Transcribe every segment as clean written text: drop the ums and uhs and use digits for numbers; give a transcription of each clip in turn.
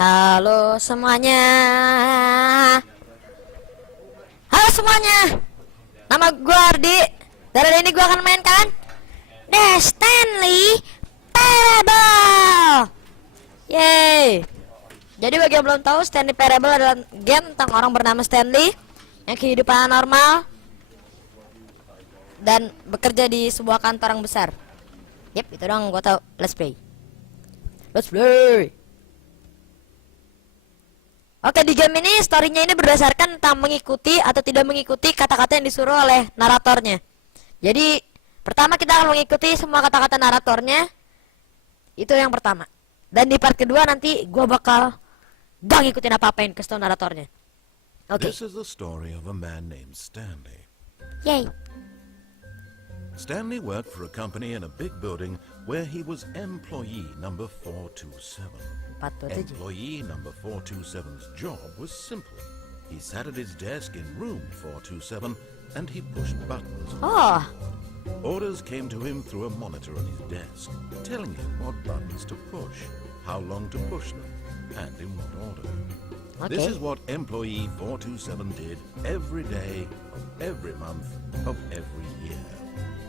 Halo semuanya. Halo semuanya. Nama gue Ardi. Dan hari ini gue akan mainkan The Stanley Parable. Yeay. Jadi bagi yang belum tahu, Stanley Parable adalah game tentang orang bernama Stanley yang kehidupan normal dan bekerja di sebuah kantor yang besar. Yep, itu doang gue tahu. Let's play. Let's play. Oke, di game ini storynya ini berdasarkan tentang mengikuti atau tidak mengikuti kata-kata yang disuruh oleh naratornya. Jadi pertama kita akan mengikuti semua kata-kata naratornya. Itu yang pertama. Dan di part kedua nanti gua bakal gak ngikutin apa-apa yang kasih tau naratornya. Oke. This is the story of a man named Stanley. Yay. Stanley worked for a company in a big building where he was employee number 427. Employee number 427's job was simple. He sat at his desk in room 427 and he pushed buttons. Oh. Orders came to him through a monitor on his desk, telling him what buttons to push, how long to push them, and in what order. Okay. This is what employee 427 did every day, of every month, of every year.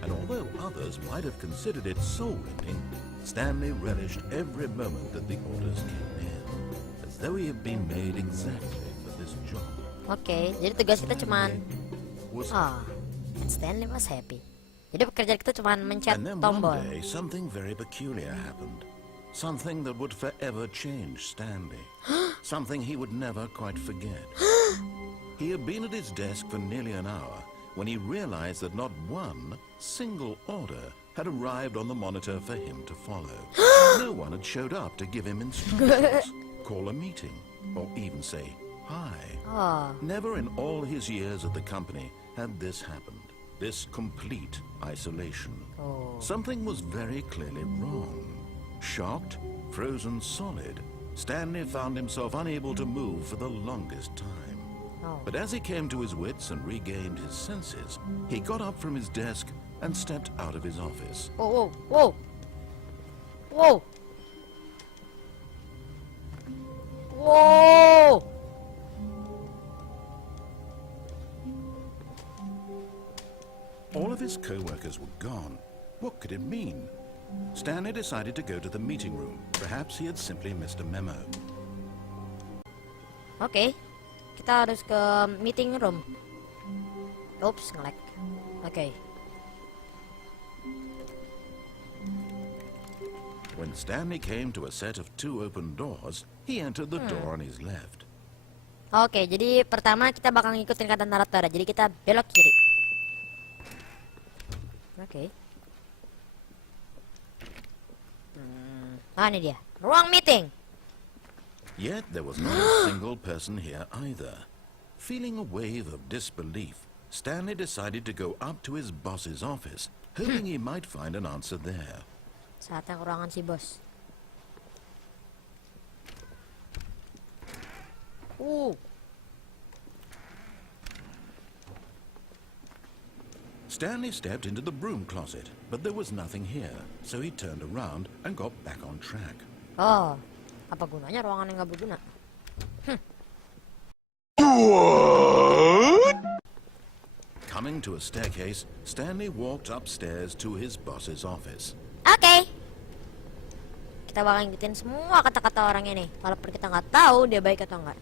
And although others might have considered it soul-rending, Stanley relished every moment that the orders came in, as though he had been made exactly for this job. Oke, jadi tugas kita cuman and Stanley was happy. Jadi pekerjaan kita cuman mencet tombol. And then one day, something very peculiar happened. Something that would forever change Stanley. Something he would never quite forget. He had been at his desk for nearly an hour when he realized that not one single order had arrived on the monitor for him to follow. No one had showed up to give him instructions, call a meeting, or even say hi. Never in all his years at the company had this happened. This complete isolation. Something was very clearly wrong. Shocked, frozen solid, Stanley found himself unable to move for the longest time. But as he came to his wits and regained his senses, he got up from his desk and stepped out of his office. Whoa, whoa, whoa, whoa. All of his co-workers were gone. What could it mean? Stanley decided to go to the meeting room. Perhaps he had simply missed a memo. Oke, kita harus ke meeting room. Oops, nge-lag. Oke. When Stanley came to a set of 2 open doors, he entered the door on his left. Oke, jadi pertama kita bakal ngikutin kata narator. Jadi kita belok kiri. Oke. Ini dia, ruang meeting. Yet there was not a single person here either. Feeling a wave of disbelief, Stanley decided to go up to his boss's office, hoping he might find an answer there. Saatnya ke ruangan si bos. Stanley stepped into the broom closet, but there was nothing here, so he turned around and got back on track. Oh, apa gunanya ruangan yang gak berguna? Coming to a staircase, Stanley walked upstairs to his boss's office. Oke. Kita bakal ngikutin semua kata-kata orang ini, walaupun kita nggak tahu dia baik atau enggak.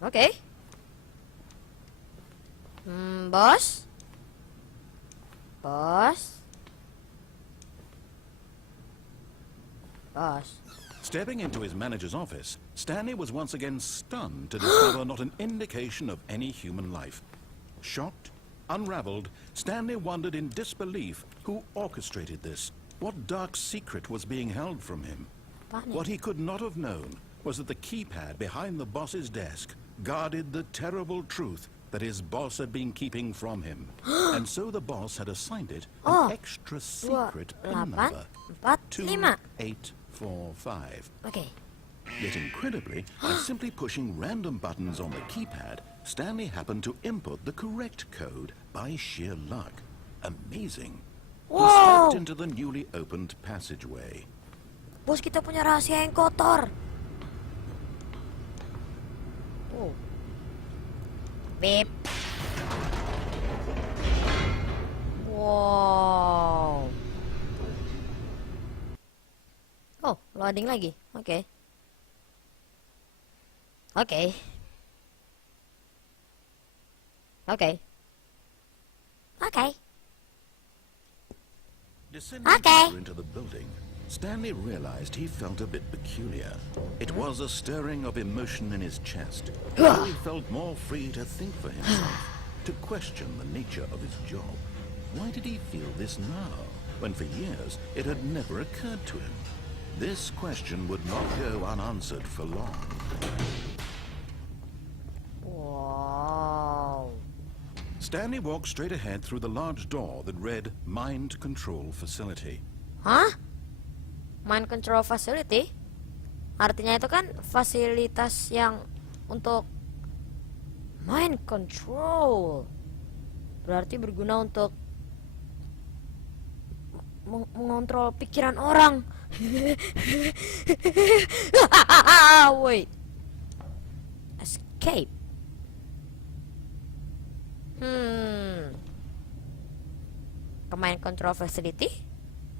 Oke. Bos. Bos. Bos. Stepping into his manager's office, Stanley was once again stunned to discover not an indication of any human life. Shocked, unraveled, Stanley wondered in disbelief who orchestrated this. What dark secret was being held from him? What he could not have known was that the keypad behind the boss's desk guarded the terrible truth that his boss had been keeping from him. And so the boss had assigned it an extra secret PIN number, 2845. Okay. Yet incredibly, by simply pushing random buttons on the keypad, Stanley happened to input the correct code by sheer luck. Amazing. He Wow. stepped into the newly opened passageway. Bos, kita punya rahasia yang kotor. Oh. Beep. Wow. Oh, loading lagi. Oke. Oke. Oke. Oke. Descending deeper into the building, Stanley realized he felt a bit peculiar. It was a stirring of emotion in his chest. He felt more free to think for himself, to question the nature of his job. Why did he feel this now, when for years it had never occurred to him? This question would not go unanswered for long. Wow. Stanley walked straight ahead through the large door that read Mind Control Facility. Hah? Mind control facility? Artinya itu kan fasilitas yang untuk mind control. Berarti berguna untuk mengontrol pikiran orang. Wait. Escape. Ke mind control facility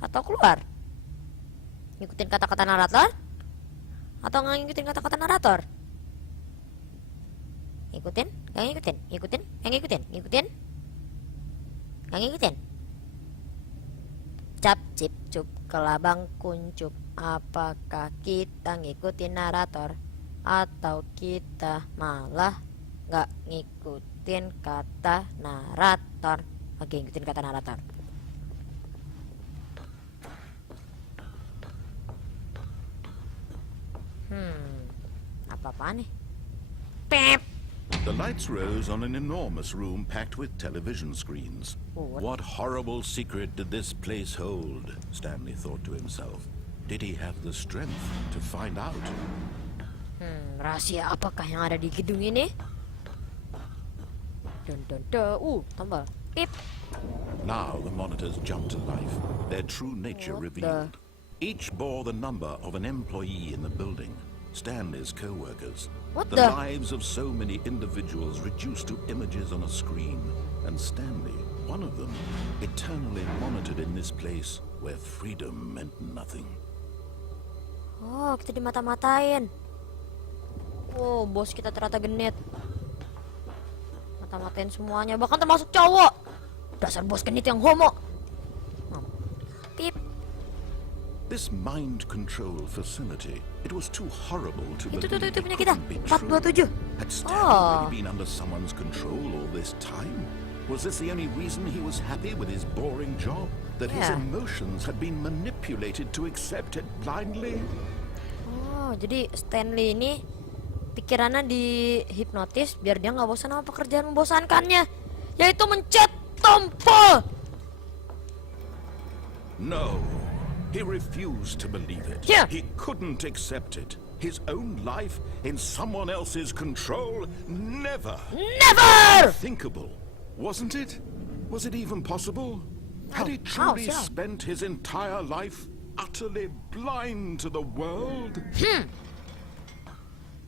atau keluar? Ngikutin kata-kata narator atau nggak ngikutin kata-kata narator? Ngikutin, nggak ngikutin, ngikutin, nggak ngikutin, ngikutin, nggak ngikutin. Cap cip cup kelabang kuncup. Apakah kita ngikutin narator atau kita malah nggak ngikutin kata narator? Oke, ngikutin kata narator. Apa-apaan nih? Pep. The lights rose on an enormous room packed with television screens. What horrible secret did this place hold? Stanley thought to himself. Did he have the strength to find out? Rahasia apakah yang ada di gedung ini? Dun dun dun. Tombol. Pip. Now the monitors jumped to life, their true nature What revealed. Each bore the number of an employee in the building, Stanley's co-workers. What The the? lives of so many individuals reduced to images on a screen, and Stanley, one of them, eternally monitored in this place where freedom meant nothing. Oh, kita dimata-matain. Oh, bos kita ternyata genit. Mata-matain semuanya, bahkan termasuk cowok. Dasar bos genit yang homo. Pip. This mind control facility, it was too horrible to Itu believe punya it kita. couldn't be true. 427. Had Stanley Oh. really been under someone's control all this time? Was this the only reason he was happy with his boring job? That his Yeah. emotions had been manipulated to accept it blindly? Oh, jadi Stanley ini pikirannya dihipnotis biar dia nggak bosan sama pekerjaan membosankannya, yaitu mencet tombol. No, he refused to believe it. Yeah. He couldn't accept it. His own life in someone else's control? Never. Never. Thinkable, wasn't it? Was it even possible? Had he How truly so? spent his entire life utterly blind to the world?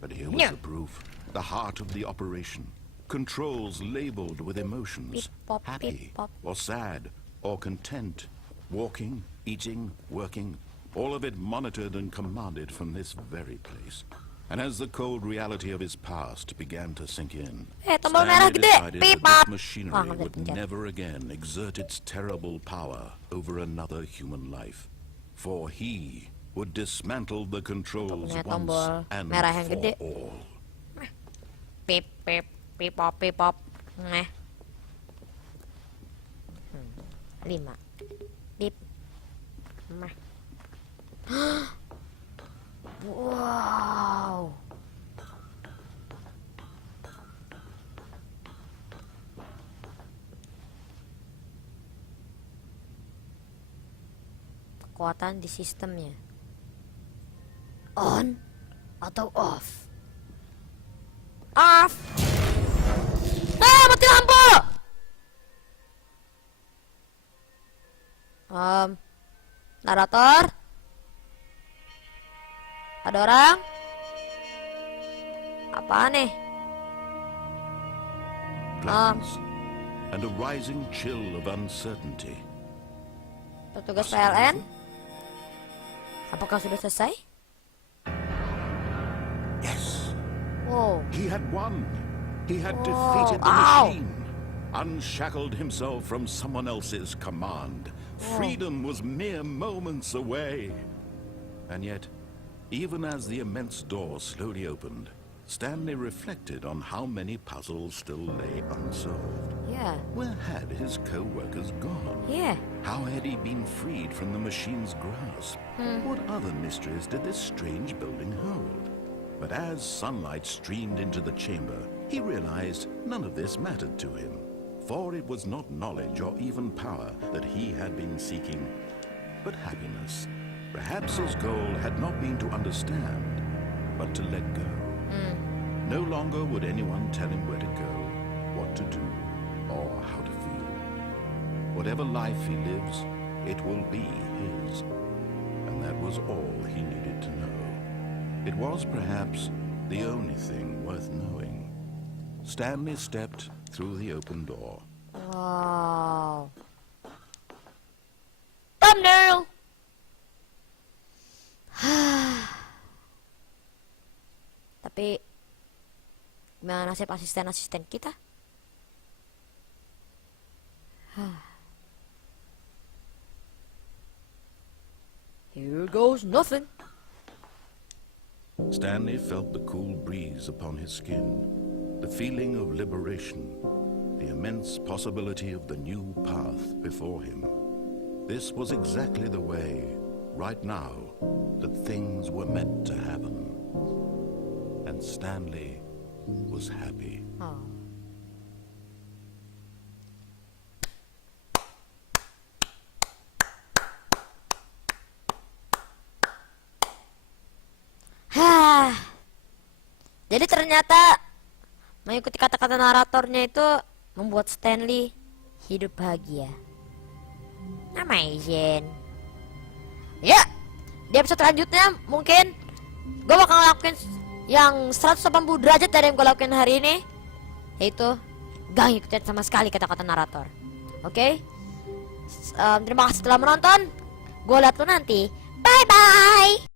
But here was Yeah. the proof. The heart of the operation. Controls labeled with emotions. Beep, pop, Happy beep, pop. or sad or content. Walking, eating, working. All of it monitored and commanded from this very place. And as the cold reality of his past began to sink in, Tombol merah Stanley gede. decided Beep, that pop. this machinery nggak would pencet. never again exert its terrible power over another human life. For he would dismantle the controls punya once tombol and merah yang for gede. all. Pip pip pip pop pip pop. 5. Pip. Meh. Wow. Kekuatan di sistemnya. On atau off? Off. Narator? Ada orang? Apaan nih? Blackness and a rising chill of uncertainty. Petugas PLN? Apakah sudah selesai? Yes, Wow. he had won. He had Whoa, defeated the ow. machine, unshackled himself from someone else's command. Freedom was mere moments away. And yet, even as the immense door slowly opened, Stanley reflected on how many puzzles still lay unsolved. Yeah. Where had his co-workers gone? Yeah. How had he been freed from the machine's grasp? What other mysteries did this strange building hold? But as sunlight streamed into the chamber, he realized none of this mattered to him. For it was not knowledge or even power that he had been seeking, but happiness. Perhaps his goal had not been to understand, but to let go. No longer would anyone tell him where to go, what to do, or how to feel. Whatever life he lives, it will be his. And that was all he needed to know. It was perhaps the only thing worth knowing. Stanley stepped through the open door. Wow. Thumbnail. Tapi gimana nasib asisten-asisten kita? Here goes nothing. Stanley felt the cool breeze upon his skin, the feeling of liberation, the immense possibility of the new path before him. This was exactly the way, right now, that things were meant to happen. And Stanley was happy. Oh. Jadi ternyata mengikuti kata-kata naratornya itu membuat Stanley hidup bahagia. Amazing. Ya, di episode selanjutnya mungkin gue bakal ngelakuin yang 180 derajat dari yang gue lakuin hari ini, yaitu gak ngikutin sama sekali kata-kata narator. Oke? Terima kasih telah menonton. Gue liat lu nanti. Bye bye.